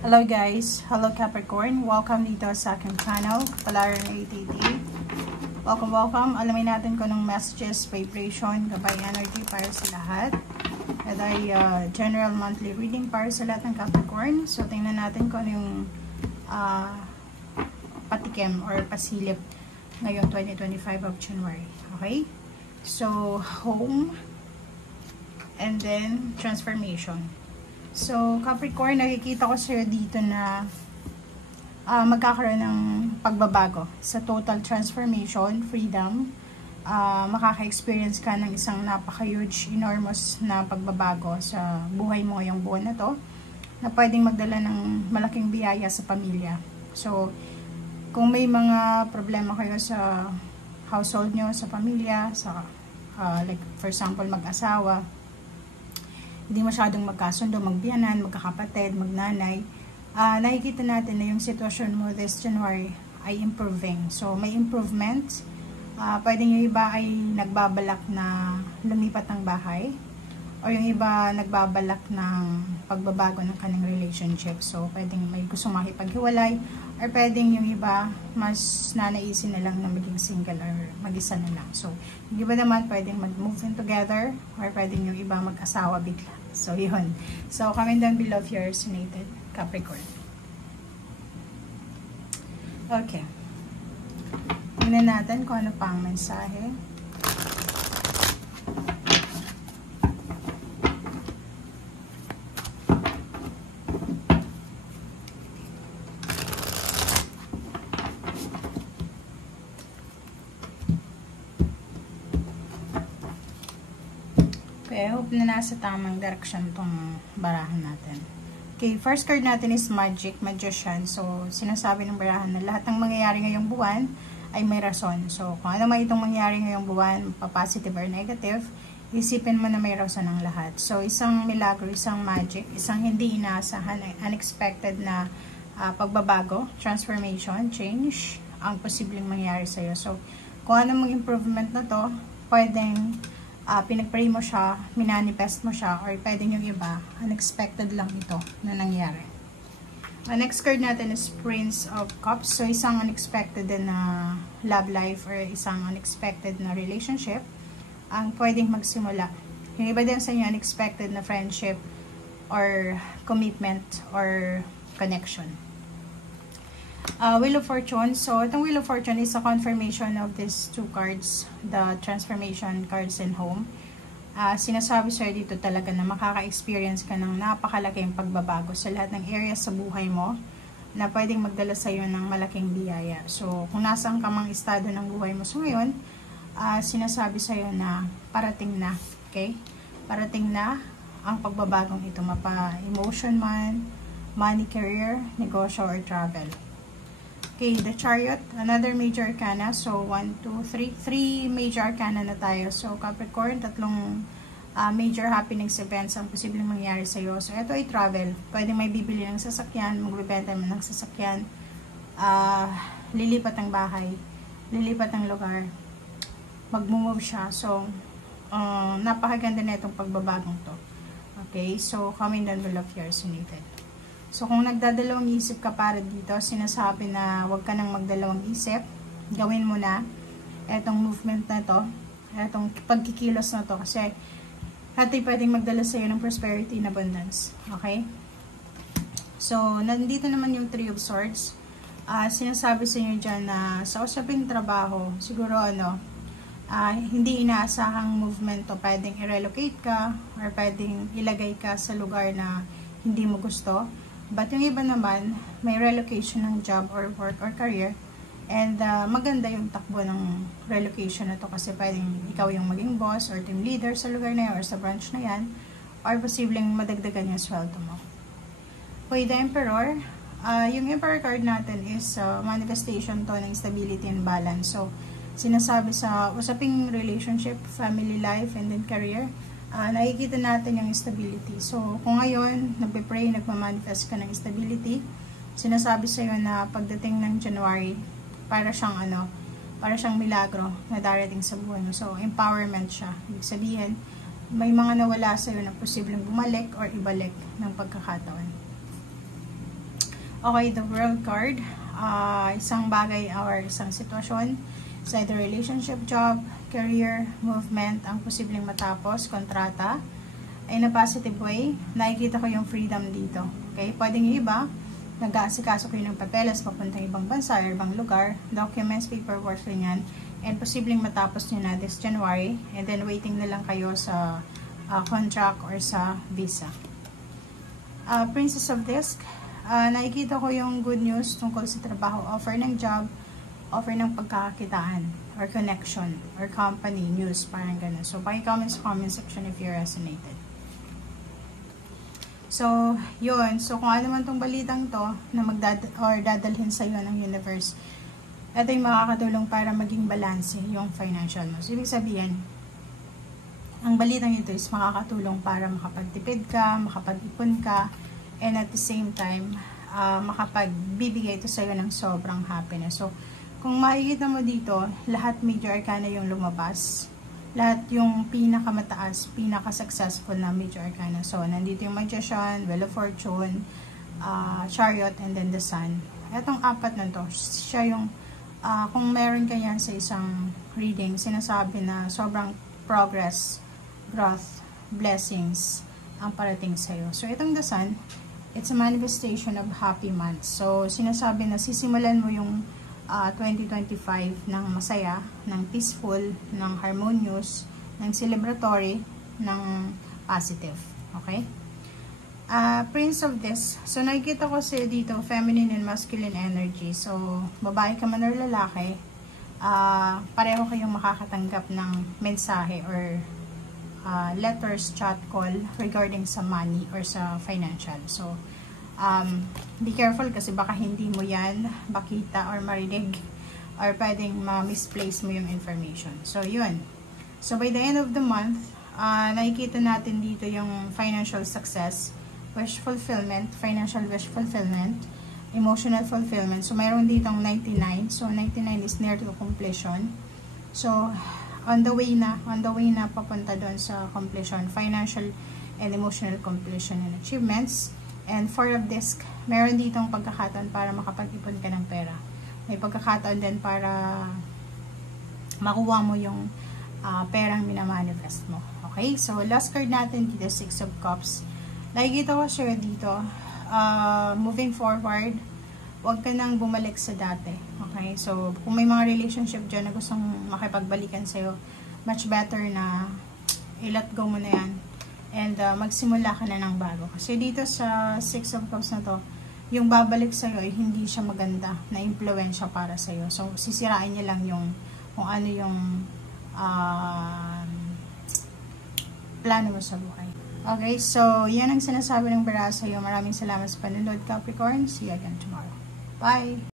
Hello guys, hello Capricorn, welcome dito sa aking channel, Kapalaran 888. Welcome. Alamin natin kung anong messages, vibration, gabay energy para sa lahat. Ito ay general monthly reading para sa lahat ng Capricorn. So tingnan natin kung ano yung patikim or pasilip ngayong 2025 of January. Okay? So home and then transformation. So, Capricorn, nakikita ko sa'yo dito na magkakaroon ng pagbabago sa total transformation, freedom. Makaka-experience ka ng isang napaka-huge, enormous na pagbabago sa buhay mo ngayong buwan na to, na pwedeng magdala ng malaking biyaya sa pamilya. So, kung may mga problema kayo sa household nyo, sa pamilya, sa, like for example, mag-asawa, hindi masyadong magkasundo, magbiyanan, magkakapatid, magnanay, nakikita natin na yung sitwasyon mo this January ay improving. So, may improvement. Pwedeng yung iba ay nagbabalak na lumipat ng bahay, o yung iba nagbabalak ng pagbabago ng kanilang relationship. So, pwedeng may gusto makipaghiwalay, or pwedeng yung iba mas nanaisin na lang na maging single or mag-isa na lang. So, yung iba naman pwedeng mag-move in together, or pwedeng yung iba mag-asawa bigla. So, yun. So, comment down below if you're resonated, Capricorn. Okay. Tingnan natin kung ano pa ang mensahe. Okay, hope na nasa tamang direction tong barahan natin. Okay, first card natin is Magic, Magician. So, sinasabi ng barahan na lahat ng mangyayari ngayong buwan ay may rason. So, kung ano man itong mangyayari ngayong buwan, pa-positive or negative, isipin mo na may rason ang lahat. So, isang milagro, isang magic, isang hindi inaasahan, unexpected na pagbabago, transformation, change, ang posibleng mangyayari sa'yo. So, kung ano mong improvement na to, pwedeng pinag-pray mo siya, minanifest mo siya, or pwedeng yung iba, unexpected lang ito na nangyari. Ang next card natin is Prince of Cups. So, isang unexpected na love life or isang unexpected na relationship ang pwedeng magsimula. Yung iba din sa inyo, unexpected na friendship or commitment or connection. Wheel of Fortune. So, itong Wheel of Fortune is a confirmation of these two cards, the transformation cards and home. Sinasabi sa'yo dito talaga na makaka-experience ka ng napakalaking pagbabago sa lahat ng areas sa buhay mo na pwedeng magdala sa'yo ng malaking biyaya. So, kung nasaan ka mang estado ng buhay mo so ngayon, sinasabi sa'yo na parating na, okay? Parating na ang pagbabagong ito, mapa-emotion man, money, career, negosyo, or travel. Okay, the Chariot, another major arcana. So, 1, 2, 3. 3 major arcana na tayo. So, Capricorn, tatlong major happenings events ang posibleng mangyari sa'yo. So, ito ay travel. Pwede may bibili ng sasakyan, magbibenta mo ng sasakyan, lilipat ng bahay, lilipat ng lugar, mag-move siya. So, napakaganda na itong pagbabagong to. Okay, so, comment down below if you're resonated. So, kung nagdadalawang isip ka para dito, sinasabi na huwag ka nang magdalawang isip. Gawin mo na etong movement na to, etong pagkikilos na to, kasi ito pwedeng magdala sa'yo ng prosperity and abundance. Okay? So, nandito naman yung Three of Swords. Sinasabi sa inyo dyan na sa usaping trabaho, siguro hindi inaasahang movement to, pwedeng i-relocate ka or pwedeng ilagay ka sa lugar na hindi mo gusto. But yung iba naman, may relocation ng job or work or career. And maganda yung takbo ng relocation na to kasi pwedeng ikaw yung maging boss or team leader sa lugar na yan or sa branch na yan. Or posibleng madagdagan yung sweldo mo. Okay, the Emperor. Yung Emperor card natin is manifestation to ng stability and balance. So, sinasabi sa usaping relationship, family life, and then career, nakikita natin yung stability. So, kung ngayon, nagpe-pray, nagmamanifest ka ng stability, sinasabi sa'yo na pagdating ng January, para siyang milagro na darating sa buhay mo. So, empowerment siya. Ibig sabihin, may mga nawala sa'yo na posibleng bumalik or ibalik ng pagkakataon. Okay, the World card, isang bagay or isang sitwasyon sa either relationship, job, career, movement, ang posibleng matapos, kontrata, in a positive way. Nakikita ko yung freedom dito. Okay, pwedeng yung iba, nag-aasikaso kayo ng papeles papuntang ibang bansa, ibang lugar, documents, paperwork, ganyan, and posibleng matapos nyo na this January, and then waiting na lang kayo sa contract or sa visa. Princess of Disc, nakikita ko yung good news tungkol sa trabaho, offer ng job, offer ng pagkakakitaan, or connection, or company, news, parang ganun. So, paki-comment sa comment section if you resonated. So, yun. So, kung ano man tong balitang to, na dadalhin sa iyo ng universe, ito yung makakatulong para maging balance yung financial mo. So, ibig sabihin, ang balitang ito is makakatulong para makapagtipid ka, makapag-ipon ka, and at the same time, makapagbibigay ito sa iyo ng sobrang happiness. So, kung makikita mo dito, lahat major arcana yung lumabas. Lahat yung pinakamataas, pinaka-successful na major arcana. So, nandito yung Magician, Wheel of Fortune, Chariot, and then the Sun. Etong apat na to, siya yung, kung meron ka yan sa isang reading, sinasabi na sobrang progress, growth, blessings ang parating sa'yo. So, itong the Sun, it's a manifestation of happy months. So, sinasabi na sisimulan mo yung 2025 ng masaya, ng peaceful, ng harmonious, ng celebratory, ng positive. Okay? Prince of Disc. So, nakikita ko kasi dito, feminine and masculine energy. So, babae ka man or lalaki, pareho kayong makakatanggap ng mensahe or letters, chat, call regarding sa money or sa financial. So, be careful kasi baka hindi mo yan makita or marinig or pwedeng ma-misplace mo yung information. So, yun. So, by the end of the month, nakikita natin dito yung financial success, wish fulfillment, financial wish fulfillment, emotional fulfillment. So, mayroon ditong 99. So, 99 is near to completion. So, on the way na papunta doon sa completion, financial and emotional completion and achievements. And 4 of Disc, meron ditong pagkakataon para makapag-ipon ka ng pera. May pagkakataon din para makuha mo yung perang minamanifest mo. Okay? So, last card natin dito, 6 of Cups. Nakikita ko siya dito, moving forward, huwag ka nang bumalik sa dati. Okay? So, kung may mga relationship dyan na gustong makipagbalikan sa'yo, much better na i-let go mo na yan. And magsimula ka na ng bago. Kasi dito sa 6 of Cups na to, yung babalik sa'yo ay hindi siya maganda na impluensya para sa'yo. So, sisirain niya lang yung kung ano yung plano mo sa buhay. Okay, so yan ang sinasabi ng bara sa'yo. Maraming salamat sa panonood, Capricorn. See you again tomorrow. Bye!